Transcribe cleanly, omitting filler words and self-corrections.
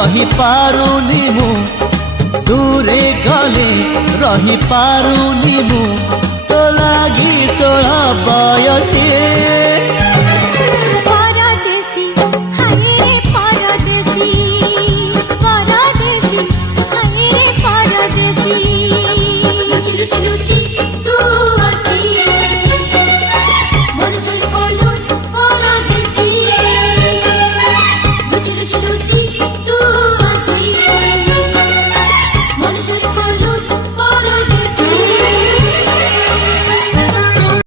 रही पारुनी मु दूरे गले रही पारुनी मु तो लागी 16 बयसी